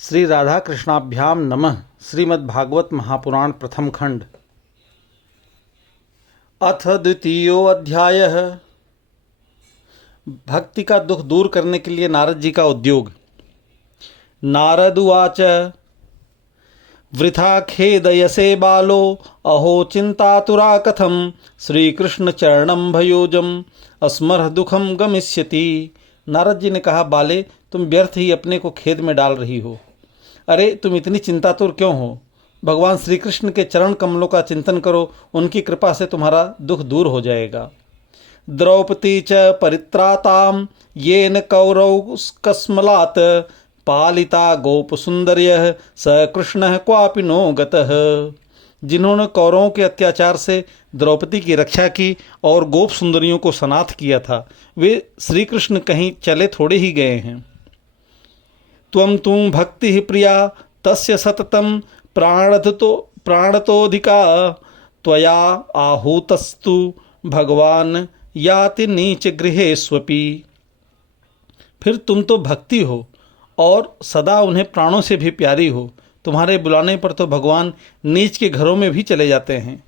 श्री राधा कृष्णाभ्याम नमः। श्रीमद्भागवत महापुराण प्रथम खंड अथ द्वितीयो अध्यायः। भक्ति का दुख दूर करने के लिए नारद जी का उद्योग। नारद उवाच वृथा खेदयसे बालो अहो चिंतातुरा कथम श्रीकृष्ण चरणम भयोजम अस्मर दुखम गमिष्यति। नारद जी ने कहा, बाले तुम व्यर्थ ही अपने को खेद में डाल रही हो। अरे तुम इतनी चिंतातुर क्यों हो? भगवान श्री कृष्ण के चरण कमलों का चिंतन करो, उनकी कृपा से तुम्हारा दुख दूर हो जाएगा। द्रौपदी च परित्राताम येन कौरव कस्मलात् पालिता गोप सुंदर्य स कृष्ण क्वापि नो गतः। जिन्होंने कौरवों के अत्याचार से द्रौपदी की रक्षा की और गोप सुंदरियों को सनाथ किया था, वे श्री कृष्ण कहीं चले थोड़े ही गए हैं। त्वं तुम भक्ति प्रिया तस्य सततम प्राणतोधिका त्वया आहूतस्तु भगवान याति नीच गृहेष्वपि। फिर तुम तो भक्ति हो और सदा उन्हें प्राणों से भी प्यारी हो। तुम्हारे बुलाने पर तो भगवान नीच के घरों में भी चले जाते हैं।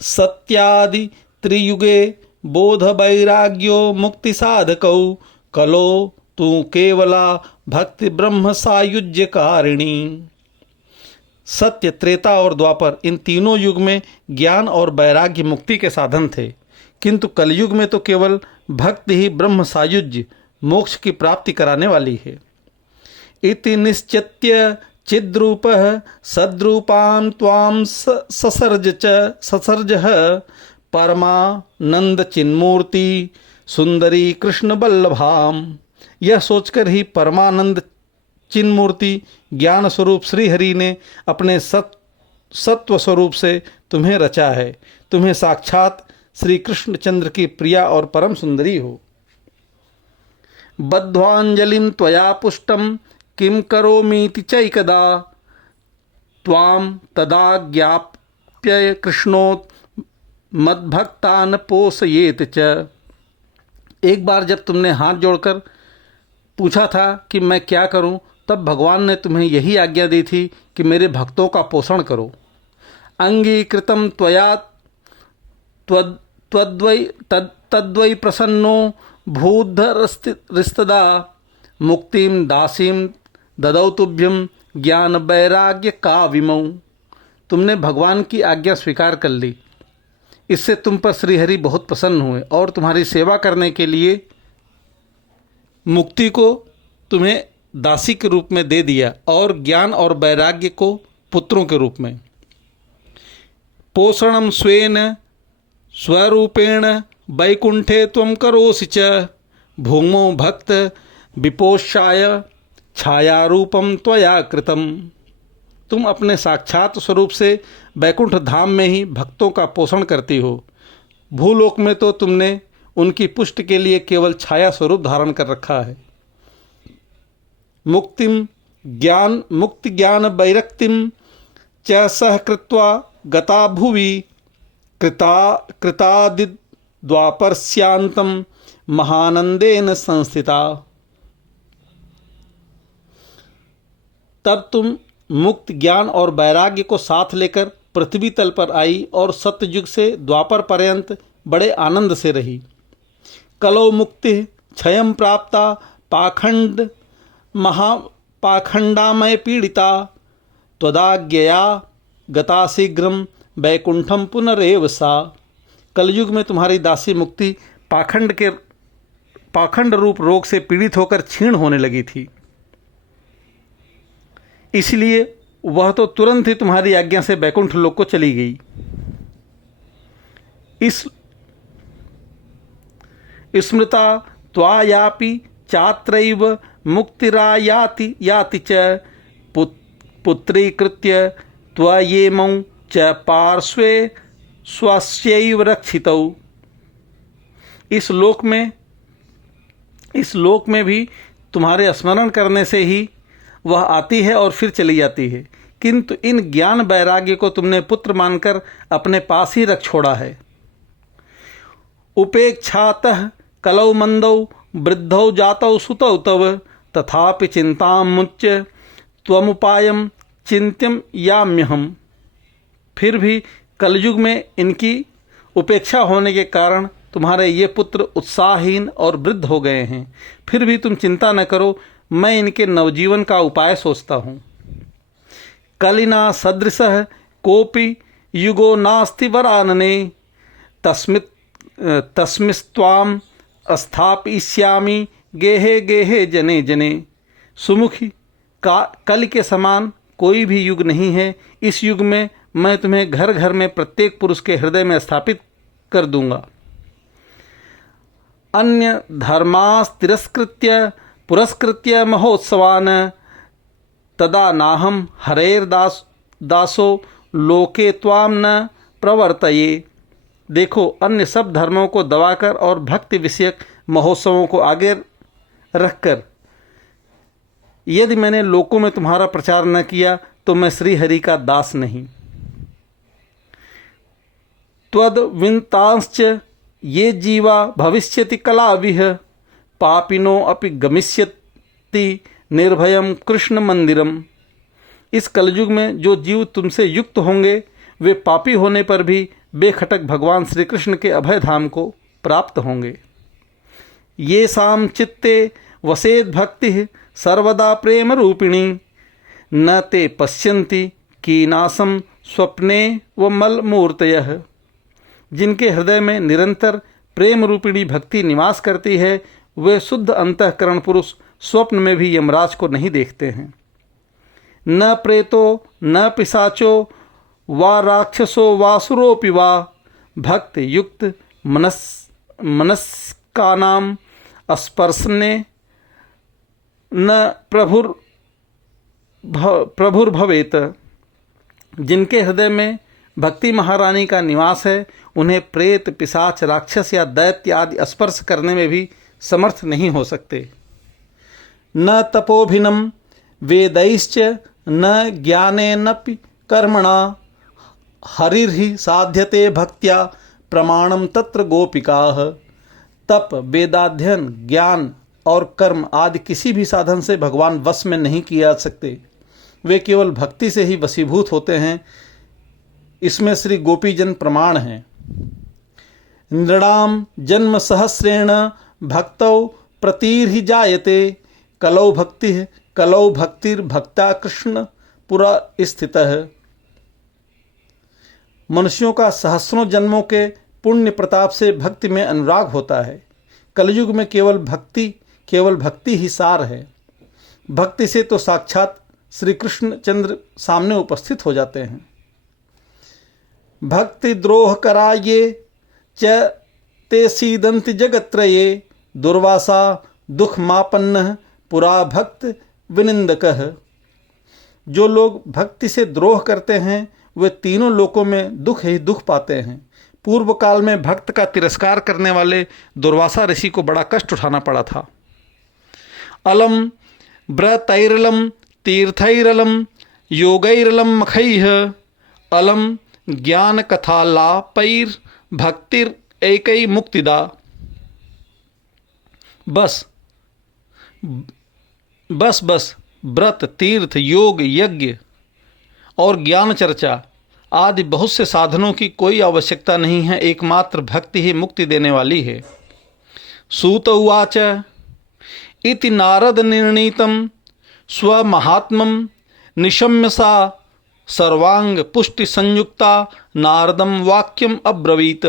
सत्यादि त्रियुगे बोध वैराग्यो मुक्ति साधकौ कलो तू केवला भक्ति ब्रह्म सायुज्य कारिणी। सत्य, त्रेता और द्वापर, इन तीनों युग में ज्ञान और वैराग्य मुक्ति के साधन थे, किंतु कलयुग में तो केवल भक्ति ही ब्रह्म सायुज्य मोक्ष की प्राप्ति कराने वाली है। इति निश्चित्य चिद्रूपः सद्रूपां त्वां ससर्ज परमानंद चिन्मूर्ति सुंदरी कृष्ण बल्लभाम। यह सोचकर ही परमानंद चिन्मूर्ति ज्ञान स्वरूप श्री हरि ने अपने सत्व स्वरूप से तुम्हें रचा है। तुम्हें साक्षात श्री कृष्णचंद्र की प्रिया और परम सुंदरी हो। बद्ध्वांजलिं त्वया पुष्टम किम करोमीति चैकदा त्वां तदा ज्ञाप्य कृष्णो मद्भक्तान् पोषयेत च। एक बार जब तुमने हाथ जोड़कर पूछा था कि मैं क्या करूं, तब भगवान ने तुम्हें यही आज्ञा दी थी कि मेरे भक्तों का पोषण करो। अंगीकृतं त्वया तद्वै प्रसन्नो भूद्धरिस्तदा मुक्तिं दासीं ददौ तुभ्यं ज्ञान वैराग्य का विमौ। तुमने भगवान की आज्ञा स्वीकार कर ली, इससे तुम पर श्रीहरि बहुत प्रसन्न हुए और तुम्हारी सेवा करने के लिए मुक्ति को तुम्हें दासी के रूप में दे दिया और ज्ञान और वैराग्य को पुत्रों के रूप में। पोषणम स्वेन स्वरूपेण वैकुंठे त्वं करोसि च भूमौ भक्त विपोषाय छायारूपम त्वया कृतम। तुम अपने साक्षात स्वरूप से वैकुंठ धाम में ही भक्तों का पोषण करती हो। भूलोक में तो तुमने उनकी पुष्टि के लिए केवल छाया स्वरूप धारण कर रखा है। मुक्ति ज्ञान वैरक्तिम च सह कृत्वा गता भुवि कृतादि द्वापरस्यांतम महानंदेन संस्थिता। तब तुम मुक्त ज्ञान और वैराग्य को साथ लेकर पृथ्वी तल पर आई और सत्ययुग से द्वापर पर्यंत बड़े आनंद से रही। कलौ मुक्ति क्षयं प्राप्ता पाखंडामय पीड़िता त्वदाज्ञया गता शीघ्रम वैकुंठम पुनरेव सा। कलयुग में तुम्हारी दासी मुक्ति पाखंड रूप रोग से पीड़ित होकर क्षीण होने लगी थी, इसलिए वह तो तुरंत ही तुम्हारी आज्ञा से वैकुंठ लोक को चली गई। इस स्मृता त्वायापि चात्रैव मुक्तिरायाति याति च पुत्रीकृत्य त्वयेमौ च पार्श्वे स्वस्यैव रक्षितौ। इस लोक में भी तुम्हारे स्मरण करने से ही वह आती है और फिर चली जाती है, किंतु इन ज्ञान वैराग्य को तुमने पुत्र मानकर अपने पास ही रख छोड़ा है। उपेक्षातः कलौ मंदौ वृद्धौ जातौ सुतौ तव तथापि चिंतां मुच्य त्वमुपायम चिंत्यम याम्यहम। फिर भी कलयुग में इनकी उपेक्षा होने के कारण तुम्हारे ये पुत्र उत्साहहीन और वृद्ध हो गए हैं। फिर भी तुम चिंता न करो, मैं इनके नवजीवन का उपाय सोचता हूँ। कलिना सदृशः कोपि युगो नास्ति वरानने तस्मिस्त्वाम स्थापयिष्यामि गेहे गेहे जने जने। सुमुखी, कल के समान कोई भी युग नहीं है। इस युग में मैं तुम्हें घर घर में प्रत्येक पुरुष के हृदय में स्थापित कर दूंगा। अन्य धर्मास तिरस्कृत्य पुरस्कृत्य महोत्सवान तदा नाहम दासो लोके त्वाम न प्रवर्तये। देखो, अन्य सब धर्मों को दबाकर और भक्ति विषयक महोत्सवों को आगे रखकर यदि मैंने लोकों में तुम्हारा प्रचार न किया तो मैं श्री हरि का दास नहीं। त्वद विंतांश्च ये जीवा भविष्यति कलाविह पापिनो अपि गमिष्यति निर्भयम कृष्ण मंदिरम। इस कलयुग में जो जीव तुमसे युक्त होंगे वे पापी होने पर भी बेखटक भगवान श्री कृष्ण के अभय धाम को प्राप्त होंगे। ये साम चित्ते वसेद भक्ति सर्वदा प्रेम रूपिणी न ते पश्यन्ति कीनासम स्वप्ने व मल मूर्तयः। जिनके हृदय में निरंतर प्रेम रूपिणी भक्ति निवास करती है वे शुद्ध अंतःकरण पुरुष स्वप्न में भी यमराज को नहीं देखते हैं। न प्रेतो न पिशाचो वा राक्षसो वासुरोपि वा भक्त युक्त मनस्कानाम स्पर्शने न प्रभुर्भवेत। जिनके हृदय में भक्ति महारानी का निवास है उन्हें प्रेत पिशाच राक्षस या दैत्य आदि स्पर्श करने में भी समर्थ नहीं हो सकते। न तपोभिनम वेदैश्च न ज्ञानेनपि कर्मणा हरिर्हि साध्यते भक्त्या प्रमाणम तत्र गोपिकाः। तप, वेदाध्ययन, ज्ञान और कर्म आदि किसी भी साधन से भगवान वश में नहीं किए जा सकते। वे केवल भक्ति से ही वशीभूत होते हैं। इसमें श्री गोपीजन प्रमाण हैं। नृणाम जन्म सहस्रेण भक्तौ प्रतीर्हि जायते कलौ भक्तिर्भक्ता कृष्ण पुरा स्थितः। मनुष्यों का सहस्रों जन्मों के पुण्य प्रताप से भक्ति में अनुराग होता है। कलयुग में केवल भक्ति ही सार है। भक्ति से तो साक्षात श्री कृष्ण चंद्र सामने उपस्थित हो जाते हैं। भक्ति द्रोह कराये च ते सीदंति जगत्रये दुर्वासा दुख मापन्न पुरा भक्त विनिंदकः। जो लोग भक्ति से द्रोह करते हैं वे तीनों लोकों में दुख ही दुख पाते हैं। पूर्व काल में भक्त का तिरस्कार करने वाले दुर्वासा ऋषि को बड़ा कष्ट उठाना पड़ा था। अलम ब्रतैरलम तीर्थैरलम योगैरलम मखैः अलम ज्ञान कथा लापैर भक्तिर एकै मुक्तिदा। बस व्रत, तीर्थ, योग, यज्ञ और ज्ञान चर्चा आदि बहुत से साधनों की कोई आवश्यकता नहीं है। एकमात्र भक्ति ही मुक्ति देने वाली है। सूत उवाच इति नारद निर्णीतम स्वमहात्मम निशम्य सा सर्वांग पुष्टि संयुक्ता नारदम वाक्यम अब्रवीत।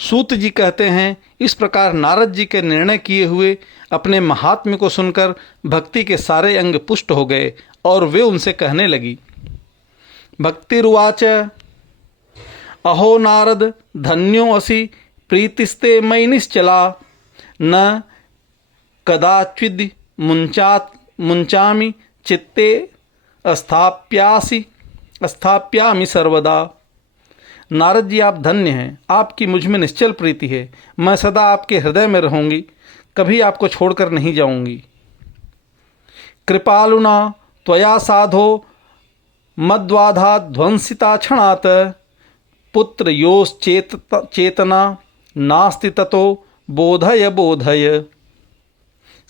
सूत जी कहते हैं, इस प्रकार नारद जी के निर्णय किए हुए अपने महात्म्य को सुनकर भक्ति के सारे अंग पुष्ट हो गए और वे उनसे कहने लगी। भक्तिरुवाच अहो नारद धन्यो असि प्रीतिस्ते मयि निश्चला न कदाचिद् मुंचामि चित्ते स्थाप्यामि सर्वदा। नारद जी, आप धन्य हैं। आपकी मुझ में निश्चल प्रीति है। मैं सदा आपके हृदय में रहूंगी, कभी आपको छोड़कर नहीं जाऊंगी। कृपालुना त्वया साधो मद्वाधा ध्वंसिता क्षणात् पुत्र योश्चेतना नास्ति ततो बोधय बोधय।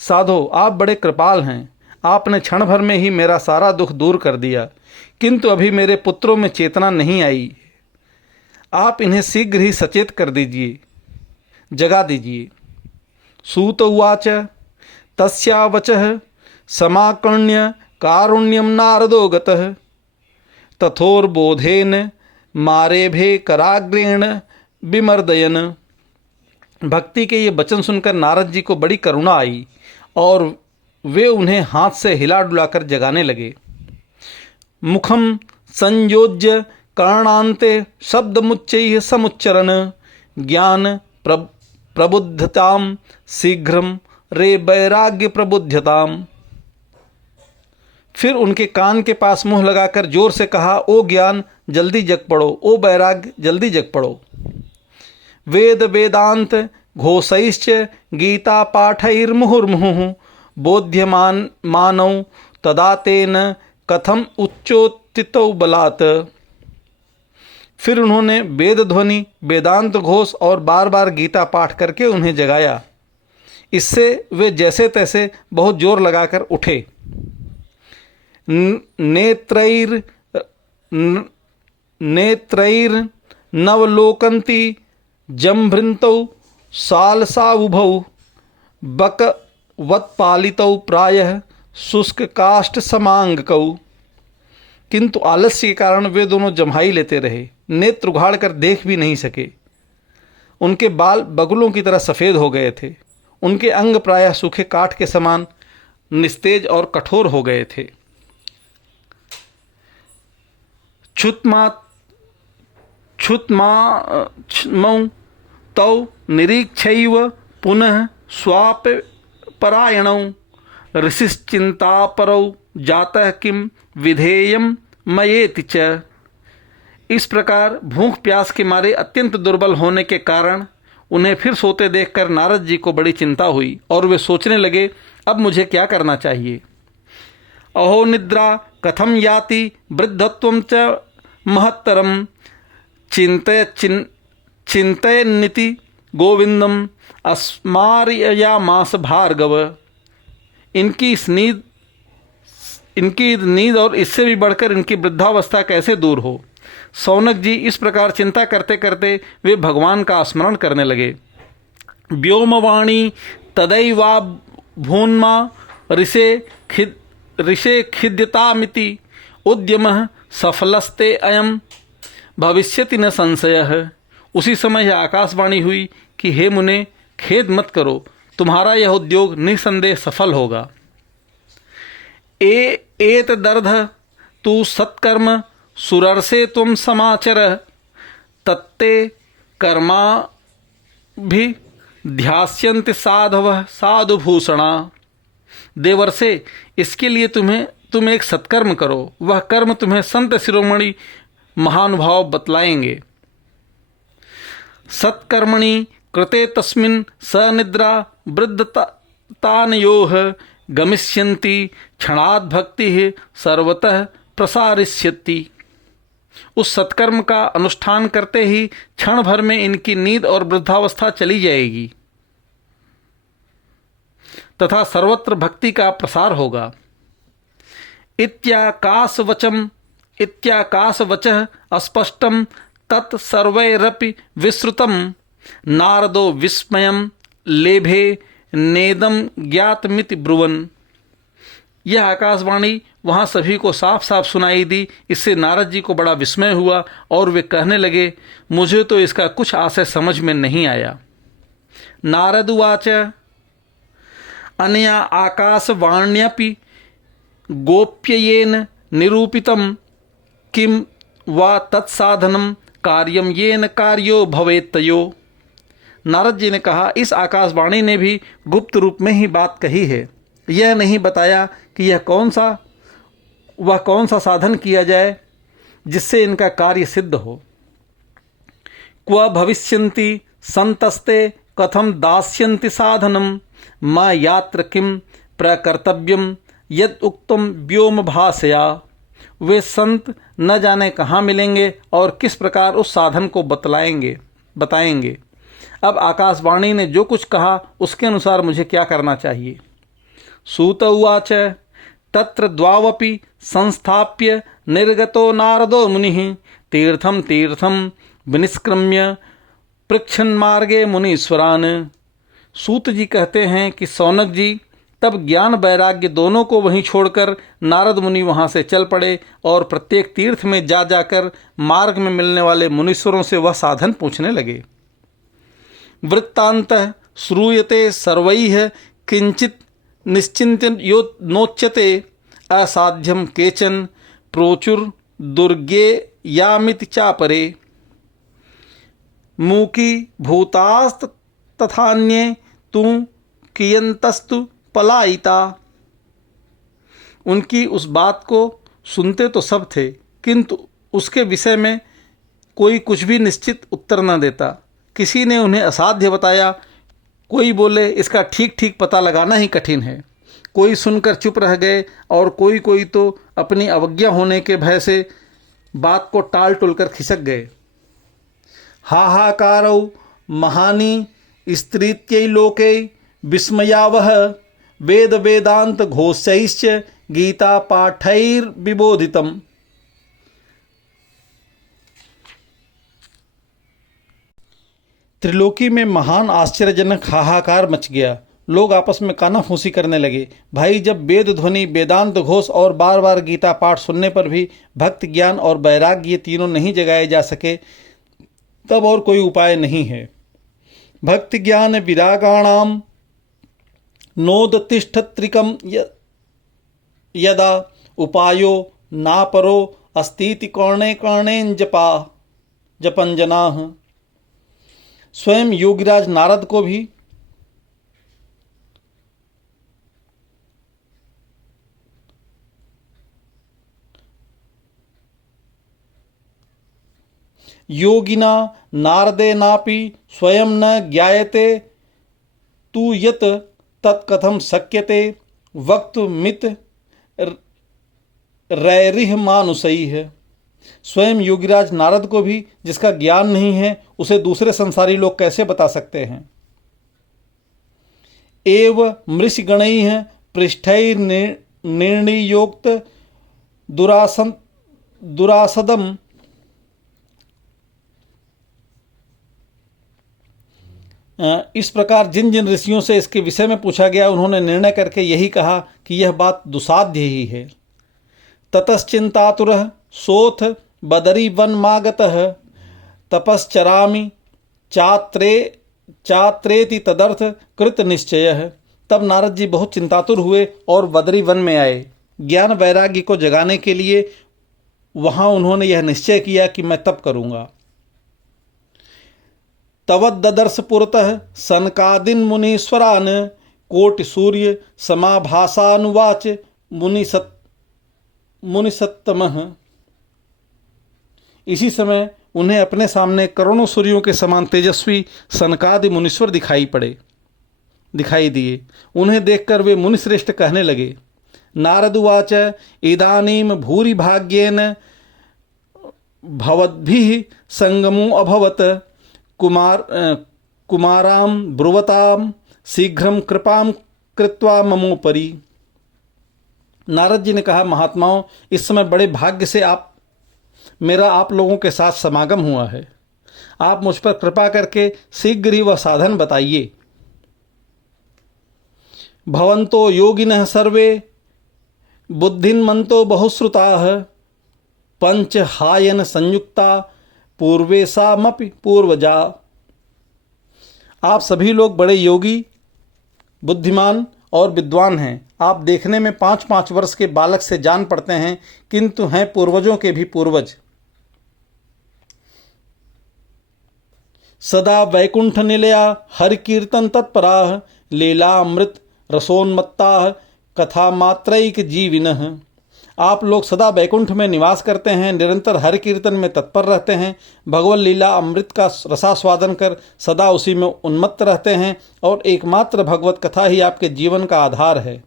साधो, आप बड़े कृपाल हैं। आपने क्षण भर में ही मेरा सारा दुख दूर कर दिया, किंतु अभी मेरे पुत्रों में चेतना नहीं आई। आप इन्हें शीघ्र ही सचेत कर दीजिए, जगा दीजिए। सूत उवाच तस्या वचः समाकर्ण्य कारुण्यम नारदो गतः तथोर्बोधेन मारेभे कराग्रेण विमर्दयन। भक्ति के ये वचन सुनकर नारद जी को बड़ी करुणा आई और वे उन्हें हाथ से हिला डुलाकर जगाने लगे। मुखम संयोज्य कर्णान्ते शब्दमुच्चैः समुच्चरन् ज्ञान प्रबुद्धताम शीघ्रम रे वैराग्य प्रबुद्धताम। फिर उनके कान के पास मुंह लगाकर जोर से कहा, ओ ज्ञान जल्दी जग पड़ो, ओ वैराग्य जल्दी जग पड़ो। वेद वेदांत घोषैश्च गीता पाठैर्मुहुर्मुहुः बोध्यमान मानौ तदा तेन कथम उच्चोत्थितौ बलात्। फिर उन्होंने वेद ध्वनि, वेदांत घोष और बार बार गीता पाठ करके उन्हें जगाया। इससे वे जैसे तैसे बहुत जोर लगाकर उठे। नेत्रैर्नवलोकन्ति जम्भृन्तौ सालसावुभौ बकवत्पालितौ प्रायः शुष्क समांगकौ। किंतु आलस्य के कारण वे दोनों जम्हाई लेते रहे, नेत्र उघाड़ कर देख भी नहीं सके। उनके बाल बगुलों की तरह सफ़ेद हो गए थे। उनके अंग प्रायः सूखे काठ के समान निस्तेज और कठोर हो गए थे। क्षुत्मौ तौ निरीक्षैव पुनः स्वापरायणौ ऋषिश्चिंतापरौ जातः किम विधेयम मयेति च। इस प्रकार भूख प्यास के मारे अत्यंत दुर्बल होने के कारण उन्हें फिर सोते देखकर नारद जी को बड़ी चिंता हुई और वे सोचने लगे, अब मुझे क्या करना चाहिए। अहो निद्रा कथम याति वृद्धत्वं च महत्तरम चिंतयन्निति गोविंदम अस्मारयामास भार्गव। इनकी नींद और इससे भी बढ़कर इनकी वृद्धावस्था कैसे दूर हो। सौनक जी इस प्रकार चिंता करते करते वे भगवान का स्मरण करने लगे। व्योमवाणी तदैवा भून्मा ऋषे खिद्यतामिति उद्यमः सफलस्ते अयम भविष्यति न संशयः। उसी समय यह आकाशवाणी हुई कि हे मुने, खेद मत करो, तुम्हारा यह उद्योग निसंदेह सफल होगा। एतदर्थ तु सत्कर्म सुरर्षे तुम समाचर तत्ते कर्मा भी ध्यास्यन्ति साधवः साधुभूषणा। देवर्षे, इसके लिए तुम एक सत्कर्म करो, वह कर्म तुम्हें संत शिरोमणि महानुभाव बतलाएंगे। सत्कर्मणि कृते तस्मिन् सनिद्रा वृद्धतानयोः गमिष्यन्ति क्षणात् भक्तिः सर्वतः प्रसारिष्यति। उस सत्कर्म का अनुष्ठान करते ही क्षण भर में इनकी नींद और वृद्धावस्था चली जाएगी तथा सर्वत्र भक्ति का प्रसार होगा। इत्याकाशवचः अस्पष्टं तत् सर्वैरपि विश्रुतं नारदो विस्मयं लेभे नेदम ज्ञातमिति ब्रुवन्। यह आकाशवाणी वहाँ सभी को साफ साफ सुनाई दी। इससे नारद जी को बड़ा विस्मय हुआ और वे कहने लगे, मुझे तो इसका कुछ आशय समझ में नहीं आया। नारद उवाच अनया आकाशवाण्यपि गोप्ययेन निरूपितं किं वा तत्साधनं कार्यं येन कार्यो भवेत्तयो। नारद जी ने कहा, इस आकाशवाणी ने भी गुप्त रूप में ही बात कही है। यह नहीं बताया कि यह कौन सा साधन किया जाए जिससे इनका कार्य सिद्ध हो। क्व भविष्यन्ति संतस्ते कथम दास्यन्ति साधनम मा यात्र किम प्रकर्तव्यम यद उक्तम व्योम भाषया। वे संत न जाने कहाँ मिलेंगे और किस प्रकार उस साधन को बताएंगे। अब आकाशवाणी ने जो कुछ कहा उसके अनुसार मुझे क्या करना चाहिए। सूत उवाच तत्र द्वावपि संस्थाप्य निर्गतो नारदो मुनिः तीर्थम तीर्थम विनिष्क्रम्य पृच्छन् मार्गे मुनीश्वरान। सूत जी कहते हैं कि सौनक जी तब ज्ञान वैराग्य दोनों को वहीं छोड़कर नारद मुनि वहां से चल पड़े और प्रत्येक तीर्थ में जा जाकर मार्ग में मिलने वाले मुनीश्वरों से वह साधन पूछने लगे। वृत्तान्तः श्रूयते सर्वैः किंचित निश्चिंत यो नोच्यते असाध्यम केचन प्रोचुर दुर्गे यामिति चापरे मूकी भूतास्त तथान्ये तू कियंतस्तु पलायिता। उनकी उस बात को सुनते तो सब थे, किंतु उसके विषय में कोई कुछ भी निश्चित उत्तर न देता। किसी ने उन्हें असाध्य बताया, कोई बोले इसका ठीक ठीक पता लगाना ही कठिन है। कोई सुनकर चुप रह गए और कोई तो अपनी अवज्ञा होने के भय से बात को टाल टुल कर खिसक गए। हाहाकारौ महानी स्त्रीत्यै लोके विस्मयावह वेद वेदांत घोषैश्च गीता पाठैर्विबोधितम्। त्रिलोकी में महान आश्चर्यजनक हाहाकार मच गया। लोग आपस में कानाफूसी करने लगे। भाई, जब वेद ध्वनि, वेदांत घोष और बार बार गीता पाठ सुनने पर भी भक्त ज्ञान और वैराग्य ये तीनों नहीं जगाए जा सके, तब और कोई उपाय नहीं है। भक्ति ज्ञान विरागाणाम नोदतिष्ठत्रिकम यदा उपायो नापरो अस्तीति कर्णे कर्णेन जपन जनाः। स्वयं योगीराज नारद को भी योगिना नारदेनापि स्वयं न ज्ञायते तु यत् तत्कथम शक्यते वक्तुमित रैरिह मानुषैः। स्वयं योगीराज नारद को भी जिसका ज्ञान नहीं है उसे दूसरे संसारी लोग कैसे बता सकते हैं। एव मृषगणैः पृष्ठैर्निर्णयोक्त दुरासदम। इस प्रकार जिन जिन ऋषियों से इसके विषय में पूछा गया, उन्होंने निर्णय करके यही कहा कि यह बात दुसाध्य ही है। ततश्चिंतातुरः सोऽथ बदरी वनमागतः तपश्चरामि चात्रेति तदर्थ कृत निश्चयः। तब नारद जी बहुत चिंतातुर हुए और बदरी वन में आए। ज्ञान वैराग्य को जगाने के लिए वहां उन्होंने यह निश्चय किया कि मैं तप करूंगा। तवददर्श पुरतः सनकादिन मुनीश्वरान कोटि सूर्य समाभासानुवाच मुनिसत्तमः। इसी समय उन्हें अपने सामने करोड़ों सूर्यों के समान तेजस्वी सनकादि मुनीश्वर दिखाई दिए। उन्हें देखकर वे मुनिश्रेष्ठ कहने लगे। नारदुवाच इदानीम भूरि भाग्येन भवद्भिः संगमो अभवत् कुमारां ब्रुवतां शीघ्रं कृपां कृत्वा ममोपरि। नारद जी ने कहा, महात्माओं, इस समय बड़े भाग्य से मेरा आप लोगों के साथ समागम हुआ है। आप मुझ पर कृपा करके शीघ्र ही वह साधन बताइए। भवन्तो योगिनः सर्वे बुद्धिन्मन्तो बहुश्रुताः पंचहायन संयुक्ता पूर्वेशामपि पूर्वजा। आप सभी लोग बड़े योगी, बुद्धिमान और विद्वान हैं। आप देखने में 5-5 वर्ष के बालक से जान पड़ते हैं, किंतु हैं पूर्वजों के भी पूर्वज। सदा वैकुंठ निलया हरि कीर्तन तत्पराः लीलामृत रसोन्मत्ताः कथा मात्रैक जीविनः। आप लोग सदा वैकुंठ में निवास करते हैं, निरंतर हरि कीर्तन में तत्पर रहते हैं, भगवत लीला अमृत का रसास्वादन कर सदा उसी में उन्मत्त रहते हैं और एकमात्र भगवत कथा ही आपके जीवन का आधार है।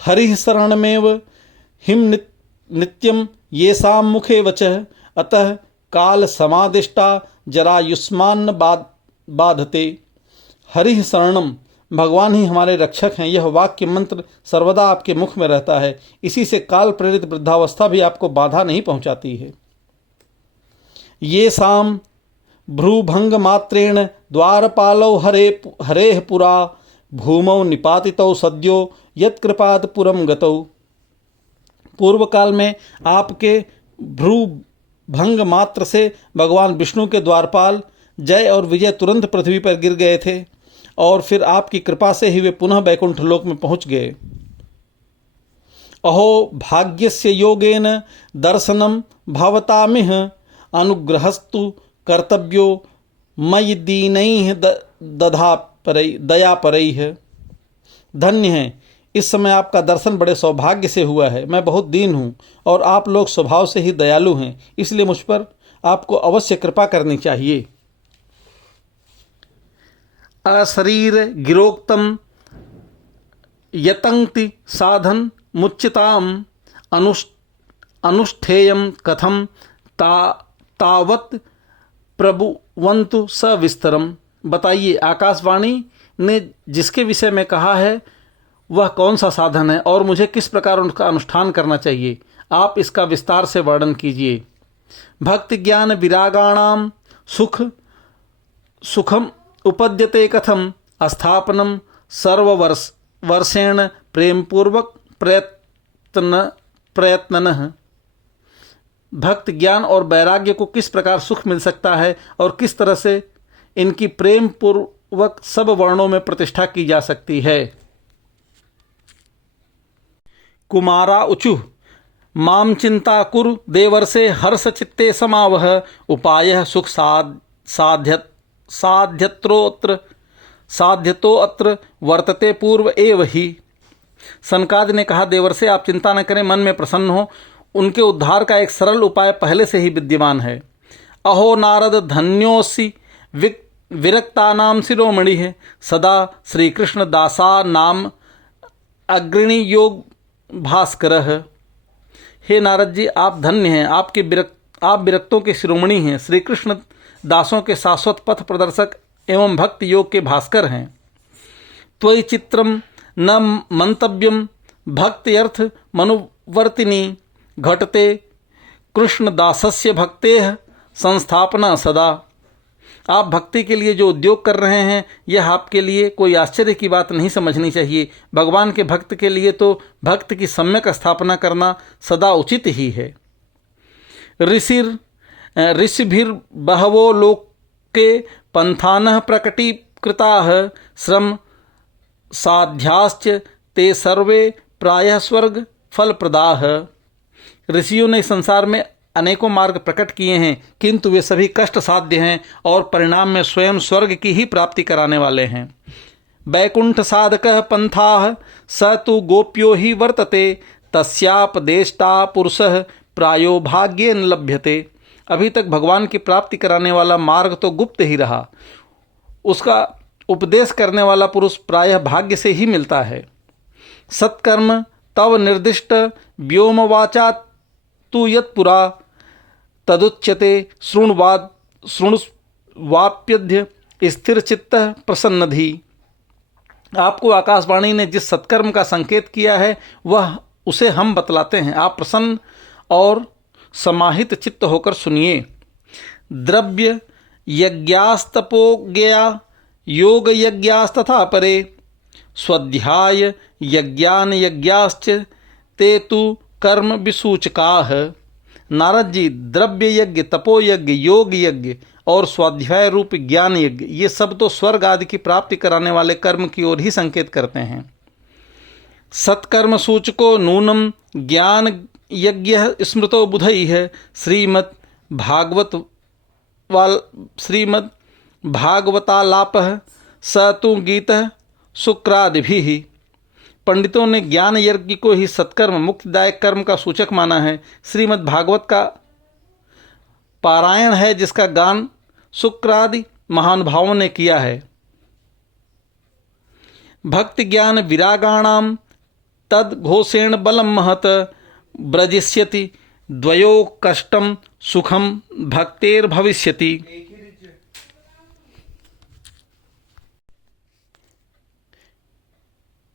हरिः शरणमेव हिम नित्यम येषां मुखे वचः अतः काल समादिष्टा जरायुष्मान्न बाधते। हरिः शरणम, भगवान ही हमारे रक्षक हैं, यह वाक्य मंत्र सर्वदा आपके मुख में रहता है। इसी से काल प्रेरित वृद्धावस्था भी आपको बाधा नहीं पहुंचाती है। ये साम भ्रूभंग मात्रेण द्वारपालौ हरेः पुरा भूमौ निपातितौ सद्यो यत्कृपात् पुरम गतौ। पूर्व काल में आपके भ्रूभंग मात्र से भगवान विष्णु के द्वारपाल जय और विजय तुरंत पृथ्वी पर गिर गए थे और फिर आपकी कृपा से ही वे पुनः बैकुंठ लोक में पहुंच गए। अहो भाग्यस्य योगेन दर्शनम भवतामिह अनुग्रहस्तु कर्तव्यो मयि दीनैः दया परैः। धन्य है, इस समय आपका दर्शन बड़े सौभाग्य से हुआ है। मैं बहुत दीन हूँ और आप लोग स्वभाव से ही दयालु हैं, इसलिए मुझ पर आपको अवश्य कृपा करनी चाहिए। अशरीर गिरोक्तम यतंक्ति साधन मुच्यताम अनुष्ठेयम कथम तावत प्रभुवंतु सविस्तरम। बताइए, आकाशवाणी ने जिसके विषय में कहा है वह कौन सा साधन है और मुझे किस प्रकार उनका अनुष्ठान करना चाहिए, आप इसका विस्तार से वर्णन कीजिए। भक्ति ज्ञान विरागाणाम सुखम उपद्यते कथम स्थापनम सर्ववर्षेण प्रेम पूर्वक प्रयत्न। भक्त ज्ञान और वैराग्य को किस प्रकार सुख मिल सकता है और किस तरह से इनकी प्रेम पूर्वक सब वर्णों में प्रतिष्ठा की जा सकती है। कुमारा उचुः माम चिंता कुरु देवर्षे हर्ष चित्ते समावह उपायः सुख साध्यतो अत्र वर्तते पूर्व एव ही। सनकादि ने कहा, देवर्षे आप चिंता न करें, मन में प्रसन्न हो, उनके उद्धार का एक सरल उपाय पहले से ही विद्यमान है। अहो नारद धन्योऽसि विरक्तानां शिरोमणि है सदा श्री कृष्ण दासा नाम अग्रणी योग भास्करः। हे नारद जी, आप धन्य हैं, आप विरक्तों के शिरोमणि हैं, श्री कृष्ण दासों के शाश्वत पथ प्रदर्शक एवं भक्त योग के भास्कर हैं। त्वयि चित्रम न मंतव्यम भक्त्यर्थ मनुवर्तिनी घटते कृष्ण दासस्य भक्तेः संस्थापना सदा। आप भक्ति के लिए जो उद्योग कर रहे हैं यह आपके लिए कोई आश्चर्य की बात नहीं समझनी चाहिए। भगवान के भक्त के लिए तो भक्त की सम्यक स्थापना करना सदा उचित ही है। ऋषिभिर्बहवो लोके पंथानः प्रकटीकृताः श्रम साध्याश्च ते सर्वे प्रायः स्वर्ग फलप्रदाः। ऋषियों ने संसार में अनेकों मार्ग प्रकट किए हैं, किंतु वे सभी कष्ट साध्य हैं और परिणाम में स्वयं स्वर्ग की ही प्राप्ति कराने वाले हैं। वैकुंठ साधकः पंथाः स तु गोप्यो ही वर्तते तस्यापदेष्टा पुरुषः प्रायो भाग्येन लभ्यते। अभी तक भगवान की प्राप्ति कराने वाला मार्ग तो गुप्त ही रहा, उसका उपदेश करने वाला पुरुष प्रायः भाग्य से ही मिलता है। सत्कर्म तव निर्दिष्ट व्योमवाचा तु यत्पुरा तदुच्यते शृण्वाप्यद्य स्थिर चित्त प्रसन्नधि। आपको आकाशवाणी ने जिस सत्कर्म का संकेत किया है वह उसे हम बतलाते हैं, आप प्रसन्न और समाहित चित्त होकर सुनिए। द्रव्य यज्ञास्तपोज्ञया योग यज्ञास्तथा परे स्वाध्याय यज्ञान यज्ञाश्च ते तु कर्म विसूचकाः। नारद जी, द्रव्य यज्ञ, तपो यज्ञ, योग यज्ञ और स्वाध्याय रूप ज्ञान यज्ञ, ये सब तो स्वर्ग आदि की प्राप्ति कराने वाले कर्म की ओर ही संकेत करते हैं। सत्कर्म सूचको नूनम ज्ञान यज्ञ स्मृतो बुधैः श्रीमद्भागवतालापः स तु गीतः शुक्रादिभिः। पंडितों ने ज्ञान यज्ञ को ही सत्कर्म मुक्तिदायक कर्म का सूचक माना है। श्रीमद् भागवत का पारायण है जिसका गान शुक्रादि महानुभावों ने किया है। भक्ति ज्ञान विरागाणाम तद घोषेण बलम महत ब्रजिष्यति द्वयो कष्टम सुखम भक्तेर भविष्यति।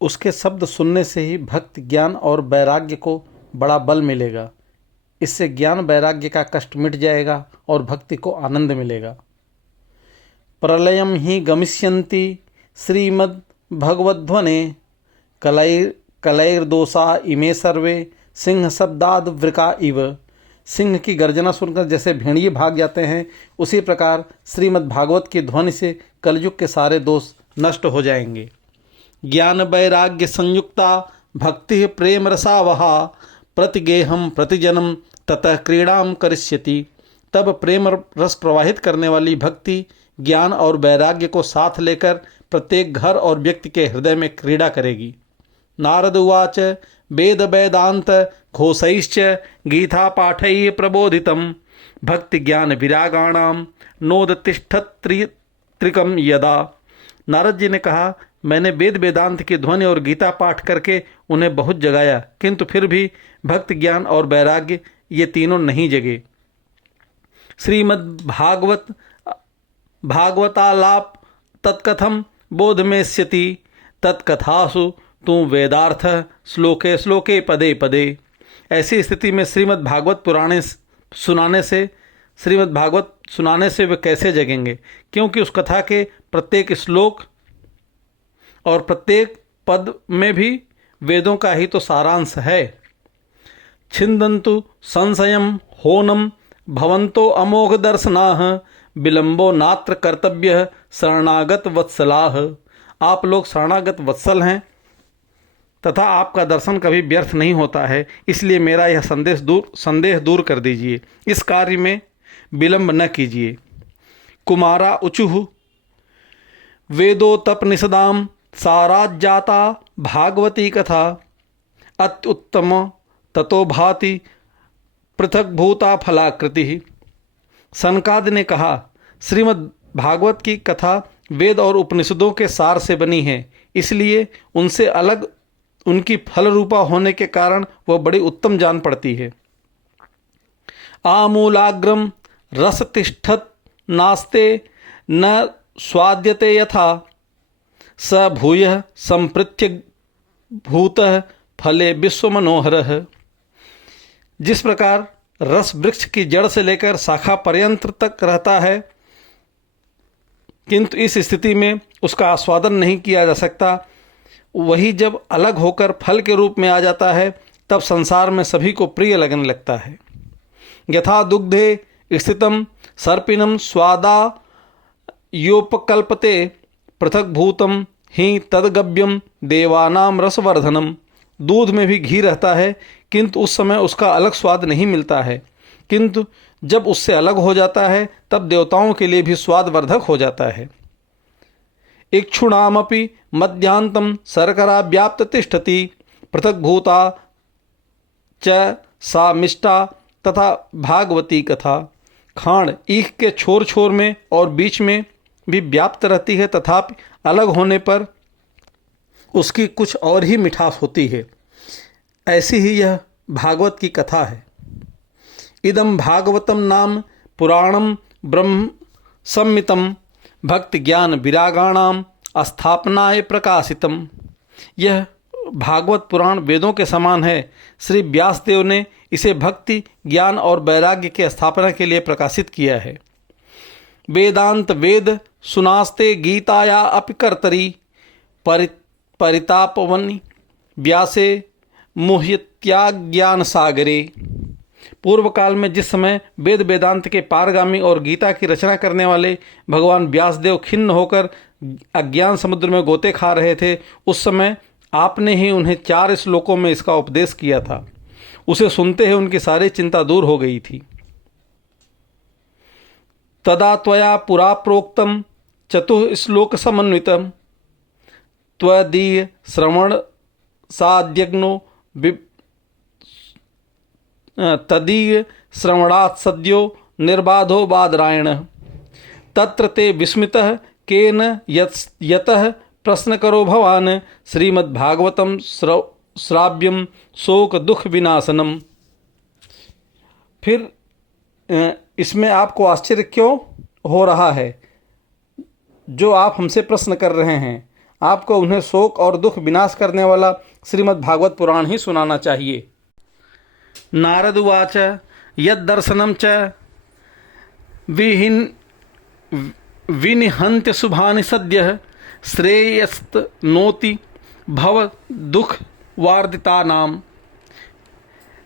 उसके शब्द सुनने से ही भक्ति ज्ञान और वैराग्य को बड़ा बल मिलेगा। इससे ज्ञान वैराग्य का कष्ट मिट जाएगा और भक्ति को आनंद मिलेगा। प्रलयम ही गमिष्यन्ति श्रीमद् भगवध्वने कलैर्दोषा इमे सर्वे सिंह शब्दाद वृका इव। सिंह की गर्जना सुनकर जैसे भेड़िए भाग जाते हैं, उसी प्रकार श्रीमद् भागवत की ध्वनि से कलयुग के सारे दोष नष्ट हो जाएंगे। ज्ञान वैराग्य संयुक्ता भक्ति प्रेम रसावहा प्रतिगेहम प्रतिजनम ततः क्रीड़ाम करिष्यति। तब प्रेम रस प्रवाहित करने वाली भक्ति ज्ञान और वैराग्य को साथ लेकर प्रत्येक घर और व्यक्ति के हृदय में क्रीड़ा करेगी। नारद उवाच वेद वेदांत घोषैश्च गीता पाठैः प्रबोधितं भक्ति ज्ञान विरागाणाम नोद तिष्ठत्रिकम यदा। नारद जी ने कहा, मैंने वेद वेदांत की ध्वनि और गीता पाठ करके उन्हें बहुत जगाया, किंतु फिर भी भक्ति ज्ञान और वैराग्य ये तीनों नहीं जगे। श्रीमद् भागवतालाप तत्कथम बोधमेष्यति तत्कथासु तू वेदार्थ श्लोके श्लोके पदे पदे। ऐसी स्थिति में श्रीमद् भागवत सुनाने से वे कैसे जगेंगे, क्योंकि उस कथा के प्रत्येक श्लोक और प्रत्येक पद में भी वेदों का ही तो सारांश है। छिंदन्तु संशयम होनम भवन्तो अमोघ दर्शनाः विलंबो नात्र कर्तव्य शरणागत वत्सलाः। आप लोग शरणागत वत्सल हैं तथा आपका दर्शन कभी व्यर्थ नहीं होता है, इसलिए मेरा यह संदेह दूर कर दीजिए। इस कार्य में विलंब न कीजिए। कुमारा उचुः वेदोतपनिषदाम साराज्जाता भागवती कथा अत्युत्तम ततो भाति पृथक्भूता फलाकृति। सनकादि ने कहा, श्रीमद् भागवत की कथा वेद और उपनिषदों के सार से बनी है, इसलिए उनसे अलग उनकी फल रूपा होने के कारण वह बड़ी उत्तम जान पड़ती है। आमूलाग्रम रस तिष्ठत नास्ते न स्वाद्यते यथा स भूयः संपृथ्य भूतः फले विश्व मनोहरः। जिस प्रकार रस वृक्ष की जड़ से लेकर शाखा पर्यंत तक रहता है, किंतु इस स्थिति में उसका आस्वादन नहीं किया जा सकता, वही जब अलग होकर फल के रूप में आ जाता है तब संसार में सभी को प्रिय लगने लगता है। यथा दुग्धे स्थितम सर्पिणम स्वादा योपकल्पते पृथक भूतम ही तदगव्यम देवानाम रसवर्धनम। दूध में भी घी रहता है, किंतु उस समय उसका अलग स्वाद नहीं मिलता है, किंतु जब उससे अलग हो जाता है तब देवताओं के लिए भी स्वादवर्धक हो जाता है। इक्षुणामपि मध्यांतम शर्करा व्याप्त तिष्ठति पृथक भूता च सा मिष्टा तथा भागवती कथा। खांड ईख के छोर छोर में और बीच में भी व्याप्त रहती है, तथापि अलग होने पर उसकी कुछ और ही मिठास होती है। ऐसी ही यह भागवत की कथा है। इदम भागवतम नाम पुराणम ब्रह्म सम्मितम भक्ति ज्ञान विरागाणाम स्थापनाय प्रकाशितम। यह भागवत पुराण वेदों के समान है। श्री व्यासदेव ने इसे भक्ति ज्ञान और वैराग्य के स्थापना के लिए प्रकाशित किया है। वेदांत वेद सुनास्ते गीताया अपि कर्तरी परितापवनि व्यासे मुह्यत्याज्ञान सागरे। पूर्व काल में जिस समय वेद वेदांत के पारगामी और गीता की रचना करने वाले भगवान व्यासदेव खिन्न होकर अज्ञान समुद्र में गोते खा रहे थे, उस समय आपने ही उन्हें 4 श्लोकों में इसका उपदेश किया था। उसे सुनते ही उनकी सारी चिंता दूर हो गई थी। तदा त्वया पुरा प्रोक्तम चतुः श्लोक समन्वितम त्वदीय श्रवण साध्यग्नो तदीय श्रवणात् सद्यो निर्बाधो बादरायण। तत्र ते विस्मितः केन यतः प्रश्न करो भवान श्रीमद्भागवतम श्राव्यम शोक दुख विनाशनम। फिर इसमें आपको आश्चर्य क्यों हो रहा है जो आप हमसे प्रश्न कर रहे हैं? आपको उन्हें शोक और दुख विनाश करने वाला श्रीमद् भागवत पुराण ही सुनाना चाहिए। नारद उवाच यद्दर्शनं च विनिहन्त्य शुभानि सद्यः श्रेयस्तनोति भव दुख वार्दितानां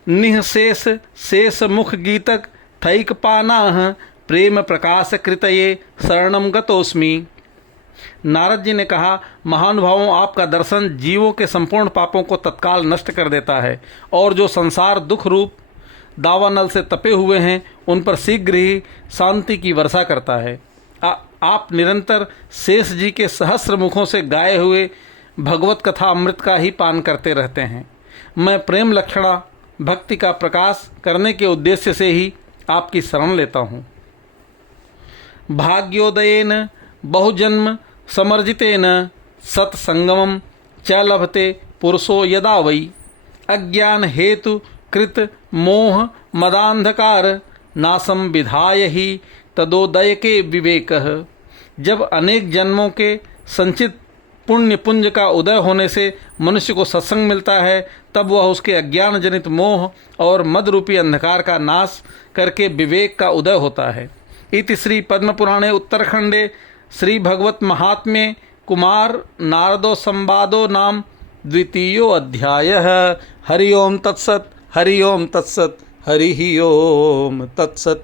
निःशेष शेष मुख गीतक थैकपानाः प्रेम प्रकाश कृतये शरणं गतोस्मि। नारद जी ने कहा, महानुभावों, आपका दर्शन जीवों के संपूर्ण पापों को तत्काल नष्ट कर देता है और जो संसार दुख रूप दावानल से तपे हुए हैं उन पर शीघ्र ही शांति की वर्षा करता है। आप निरंतर शेष जी के सहस्र मुखों से गाए हुए भगवत कथा अमृत का ही पान करते रहते हैं। मैं प्रेम लक्षणा भक्ति का प्रकाश करने के उद्देश्य से ही आपकी शरण लेता हूँ। भाग्योदयेन बहुजन्म समर्जितेन सत्संगमं च लभते पुरुषो यदा वै अज्ञान हेतु कृत मोह मदांधकार नासम विधाय ही तदोदय के विवेकः। जब अनेक जन्मों के संचित पुण्य पुंज का उदय होने से मनुष्य को सत्संग मिलता है, तब वह उसके अज्ञान जनित मोह और मद रूपी अंधकार का नाश करके विवेक का उदय होता है। इति श्री पद्म पुराणे उत्तरखंडे श्री भगवत महात्म्ये कुमार नारदो संवादो नाम द्वितीयो अध्यायः। हरि ओम तत्सत, हरि ओम तत्सत, हरि ओम तत्सत।